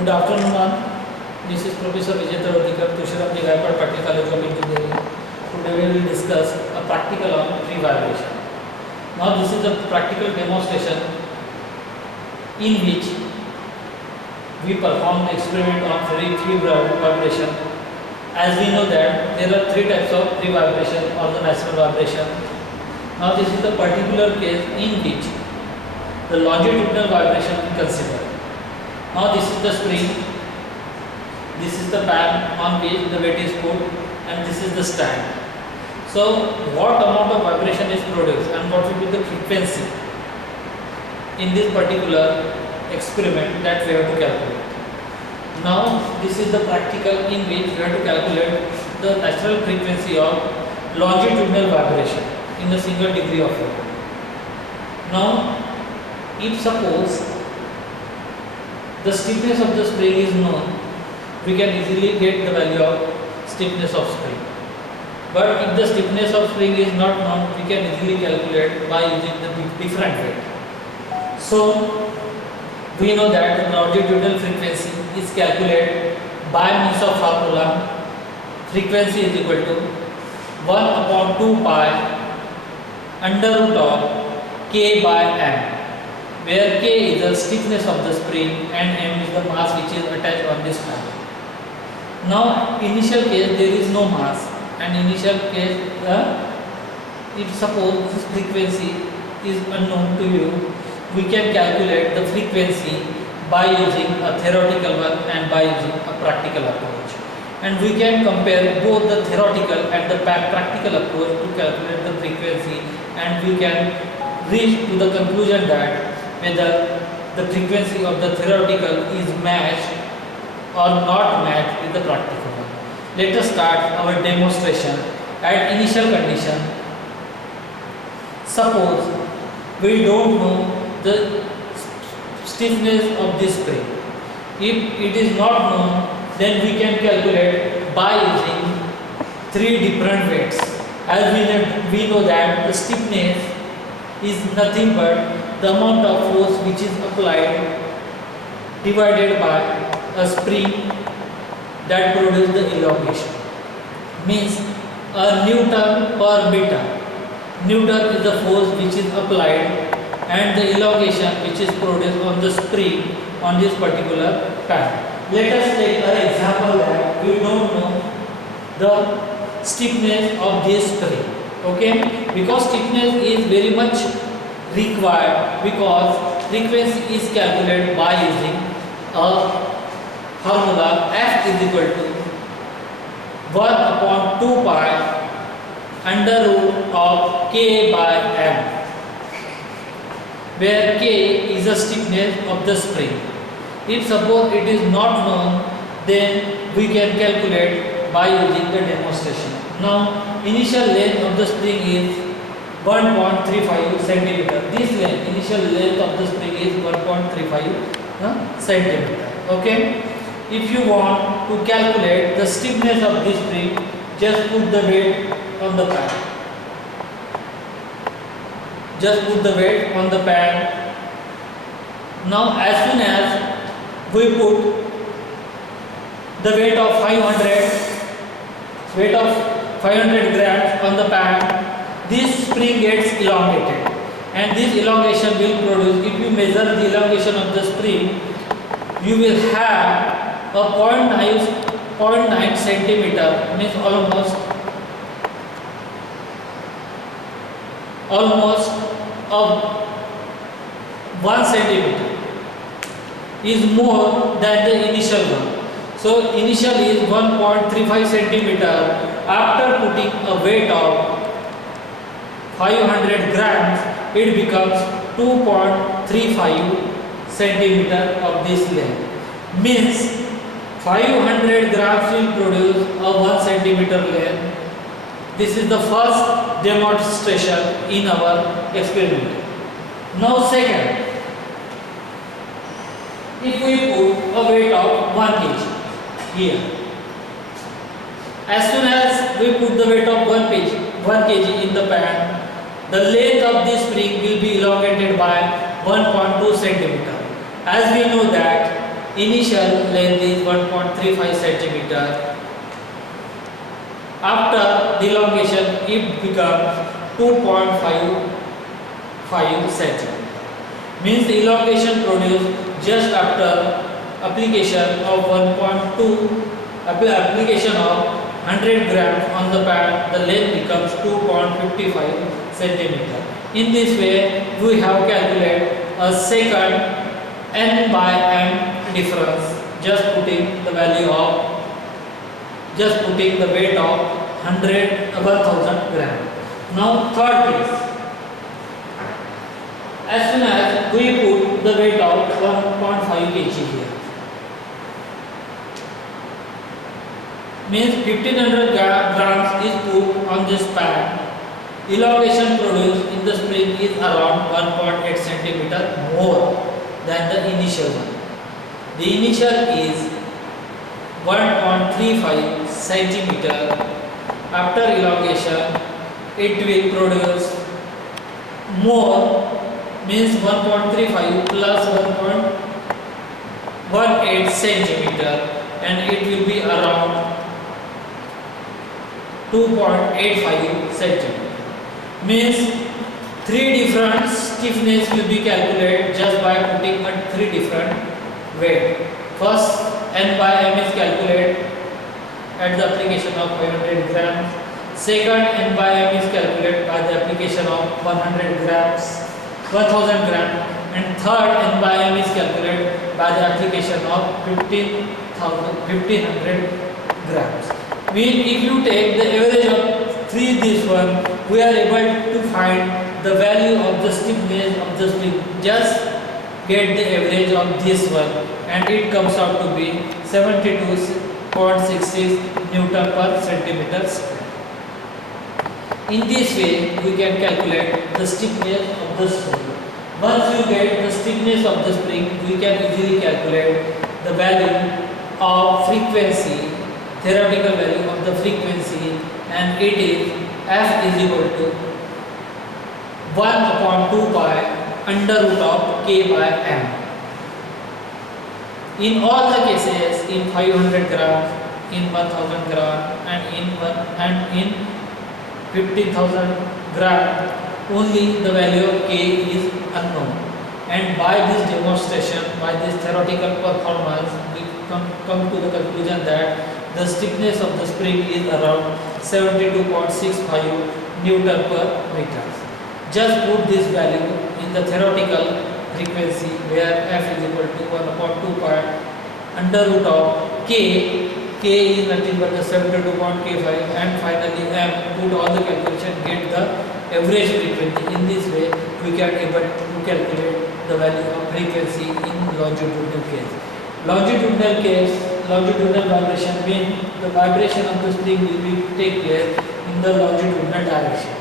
Good afternoon, all. This is Professor Vijay Tarodikar, Tusharamji Gaikwad Patil College of Engineering. Today we will discuss a practical on free vibration. Now this is a practical demonstration in which we perform the experiment on free vibration. As we know that there are three types of free vibration or the natural vibration. Now this is the particular case in which the longitudinal vibration we consider. Now this is the spring, this is the pan on which the weight is put, and this is the stand. So what amount of vibration is produced and what will be the frequency in this particular experiment that we have to calculate. Now this is the practical in which we have to calculate the natural frequency of longitudinal vibration in a single degree of freedom. Now if suppose the stiffness of the spring is known, we can easily get the value of stiffness of spring. But if the stiffness of spring is not known, we can easily calculate by using the different weight. So we know that the longitudinal frequency is calculated by means of formula. Frequency is equal to 1 upon 2 pi under root of k by m, where k is the stiffness of the spring and m is the mass which is attached on this pan. Now initial case there is no mass, and initial case if suppose this frequency is unknown to you, we can calculate the frequency by using a theoretical one and by using a practical approach. And we can compare both the theoretical and the practical approach to calculate the frequency, and we can reach to the conclusion that whether the frequency of the theoretical is matched or not matched with the practical one. Let us start our demonstration at initial condition. Suppose we don't know the stiffness of this spring. If it is not known, then we can calculate by using three different weights. As we know that the stiffness is nothing but the amount of force which is applied divided by a spring that produces the elongation. Means a Newton per meter. Newton is the force which is applied and the elongation which is produced on the spring on this particular pan. Let us take an example that we don't know the stiffness of this spring. Okay, because stiffness is very much required, because frequency is calculated by using a formula F is equal to 1 upon 2 pi under root of k by m, where k is the stiffness of the spring. If suppose it is not known, then we can calculate by using the demonstration. Now initial length of the spring is 1.35 centimeter. This length, initial length of the spring is 1.35 centimeter. Okay. If you want to calculate the stiffness of this spring, just put the weight on the pan. Just put the weight on the pan. Now as soon as we put the weight of 500 grams on the pan, this spring gets elongated, and this elongation will produce, if you measure the elongation of the spring, you will have a 0.9 centimeter, means almost of 1 centimeter is more than the initial one. So initial is 1.35 centimeter. After putting a weight of 500 grams, it becomes 2.35 centimeter of this length. Means 500 grams will produce a 1 centimeter length. This is the first demonstration in our experiment. Now second, if we put a weight of 1 kg here, as soon as we put the weight of 1 kg in the pan, the length of this spring will be elongated by 1.2 centimeter. As we know that initial length is 1.35 centimeter. After elongation, it becomes 2.55 centimeter. Means the elongation produced just after application of 100 grams on the pad, the length becomes 2.55 centimeter. In this way, we have calculated a second n by m difference, just putting the weight of 1000 grams. Now third case, as soon as we put the weight of 1.5 kg here, means 1500 grams is put on this pad. Elongation produced in the spring is around 1.8 centimeter more than the initial one. The initial is 1.35 centimeter. After elongation, it will produce more, means 1.35 plus 1.18 centimeter, and it will be around 2.85 centimeter. Means three different stiffness will be calculated just by putting a three different weight. First, n by m is calculated at the application of 500 grams. Second, n by m is calculated by the application of 1000 grams. And third, n by m is calculated by the application of 1500 grams. If you take the average of this one, we are able to find the value of the stiffness of the spring. Just get the average of this one, and it comes out to be 72.66 Newton per centimeter square. In this way, we can calculate the stiffness of the spring. Once you get the stiffness of the spring, we can easily calculate the value of frequency, theoretical value of the frequency, and it is F is equal to 1 upon 2 pi under root of K by M. In all the cases, in 500 grams, in 1000 grams, and in 15,000 grams, only the value of K is unknown. And by this demonstration, by this theoretical performance, we come to the conclusion that the stiffness of the spring is around 72.65 Newton per meter. Just put this value in the theoretical frequency, where F is equal to 1 upon 2 pi under root of K. K is nothing but the 72.k5, and finally M. Put all the calculation, get the average frequency. In this way, we can able to calculate the value of frequency in longitudinal case. Longitudinal vibration means the vibration of the spring will take place in the longitudinal direction.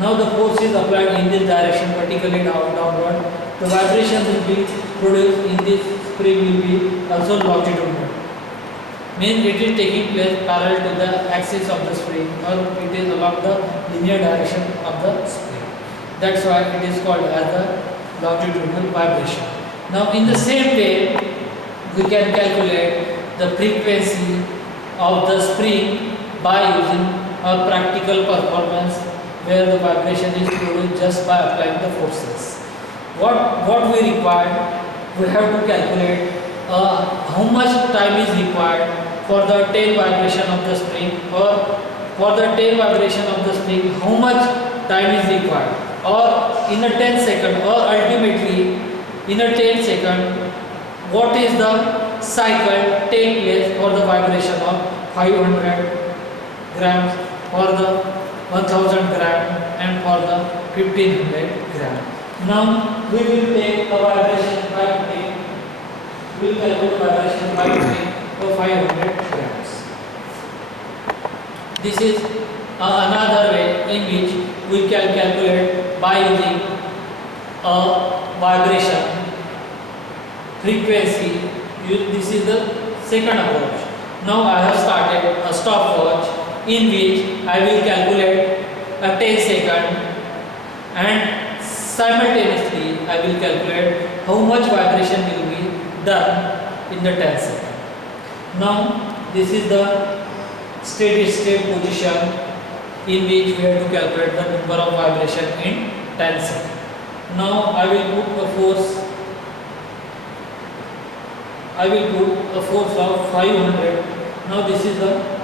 Now the force is applied in this direction, particularly downward. The vibration will be produced in this spring will be also longitudinal. Means it is taking place parallel to the axis of the spring, or it is along the linear direction of the spring. That's why it is called as the longitudinal vibration. Now in the same way, we can calculate the frequency of the spring by using a practical performance, where the vibration is produced just by applying the forces. What we require, we have to calculate how much time is required for the tail vibration of the spring, or for the tail vibration of the spring, how much time is required, or in a 10 second, or ultimately in a 10 second, what is the cycle take place for the vibration of 500 grams, for the 1000 grams, and for the 1500 grams. Now we will take the vibration by putting, we will calculate vibration by putting for 500 grams. This is another way in which we can calculate by using a vibration frequency. This is the second approach. Now I have started a stopwatch in which I will calculate a 10 second, and simultaneously I will calculate how much vibration will be done in the 10 second. Now this is the steady state position in which we have to calculate the number of vibration in 10 seconds. Now I will put a force of 500. Now this is the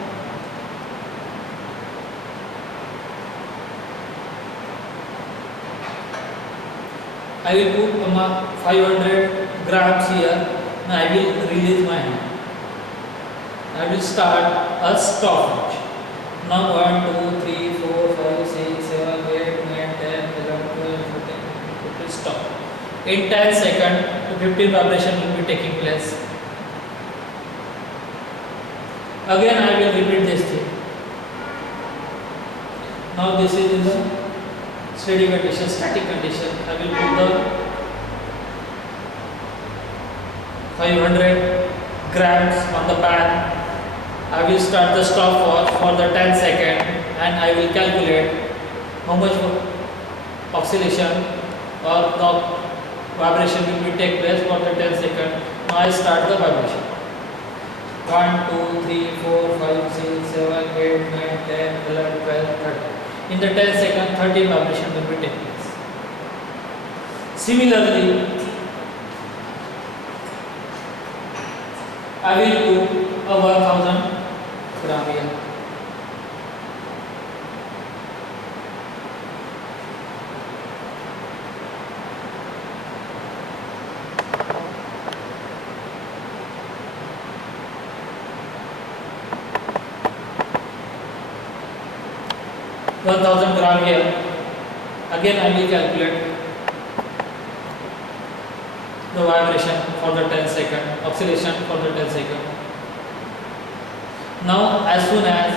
I will put 500 grams here. Now I will release my hand. I will start a stopwatch. Now 1, 2, 3, 4, 5, 6, 7, 8, 9, 10, 11, 12, 13, 14, stop. In 10 seconds, 15 vibration will be taking place. Again I will repeat this thing. Now this is in the steady condition, static condition. I will put the 500 grams on the pan. I will start the stopwatch for the 10 seconds and I will calculate how much oscillation or the vibration will be take place for the 10 seconds. Now I start the vibration. 1, 2, 3, 4, 5, 6, 7, 8, 9, 10, 11, 12, 13. In the 10 seconds, 13 vibration will be taking place. Similarly, I will put a 1000 gram here. Here. Again I will calculate the vibration for the 10 second, oscillation for the 10 second. Now as soon as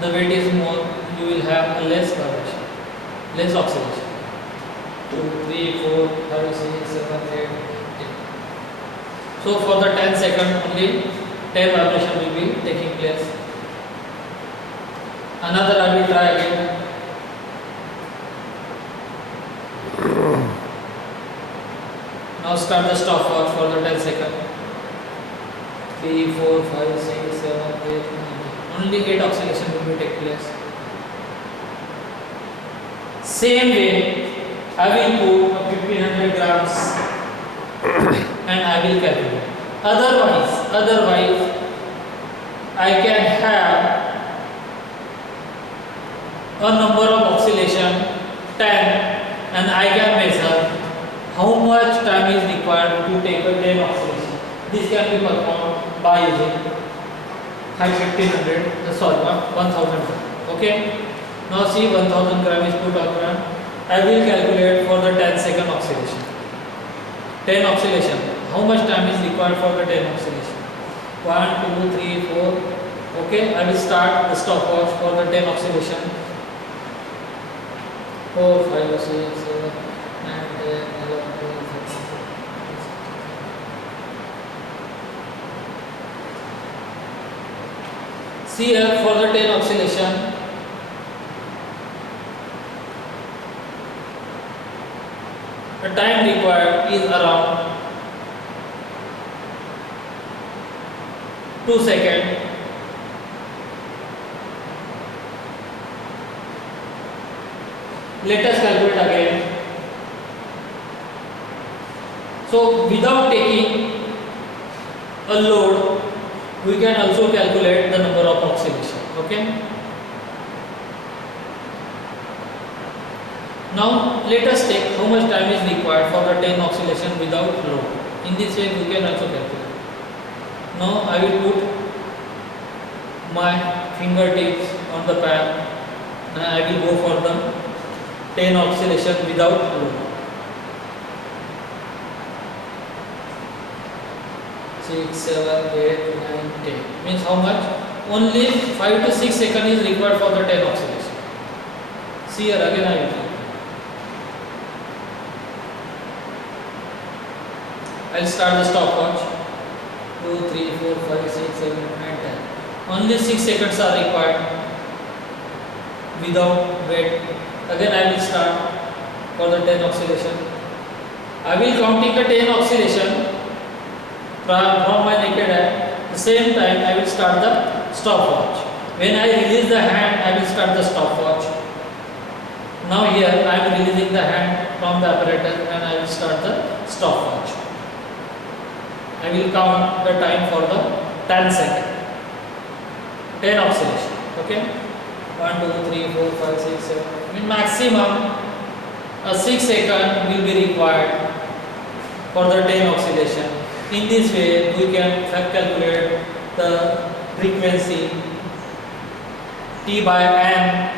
the weight is more, you will have a less vibration, less oscillation. 2, 3, 4, 5, 6, 7, 8, 10. So for the 10 second only 10 vibration will be taking place. Another I will try again. Now start the stopwatch for the 10 seconds. 3, 4, 5, 6, 7, 8, 9. Only 8 oscillation will be take place. Same way, I will put 1500 grams and I will calculate. Otherwise, I can have a number of oscillation 10 and I can measure how much time is required to take a 10 oscillation. This can be performed by using 1000 gram. Okay. Now see 1000 gram is put on ground. I will calculate for the 10 second oscillation. 10 oscillation. How much time is required for the 10 oscillation? 1, 2, 3, 4. Okay. I will start the stopwatch for the 10 oscillation. 4, 5, 6, 7, 9, 10, 11, 12, 13. See here for the 10 oscillation, the time required is around 2 seconds. Let us calculate again. So without taking a load, we can also calculate the number of oscillation. Okay. Now let us take how much time is required for the 10 oscillation without load. In this way we can also calculate. Now I will put my fingertips on the pad and I will go for the 10 oscillation without load. 6, 7, 8, 9, 10. Means how much? Only 5 to 6 seconds is required for the 10 oscillation. See here again I will. I'll start the stopwatch. 2, 3, 4, 5, 6, 7, 8, 10. Only 6 seconds are required without wait. Again I will start for the 10 oscillation. I will counting the 10 oscillation. from my naked eye. At the same time, I will start the stopwatch. When I release the hand, I will start the stopwatch. Now here I am releasing the hand from the apparatus and I will start the stopwatch. I will count the time for the 10 seconds. 10 oscillation. Okay? 1, 2, 3, 4, 5, 6, 7. In maximum, 6 seconds will be required for the 10 oscillation. In this way, we can calculate the frequency T by n,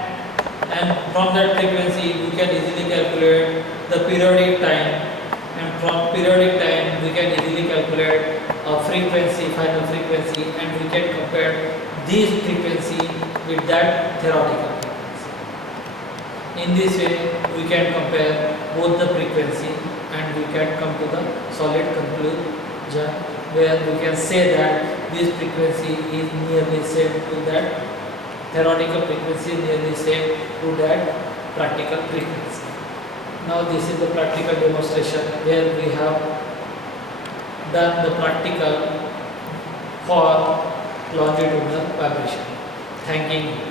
and from that frequency we can easily calculate the periodic time, and from periodic time we can easily calculate a frequency, final frequency, and we can compare this frequency with that theoretical frequency. In this way we can compare both the frequency and we can come to the solid conclusion where we can say that this frequency is nearly same to that theoretical frequency, nearly same to that practical frequency. Now this is the practical demonstration where we have done the practical for longitudinal vibration. Thanking you.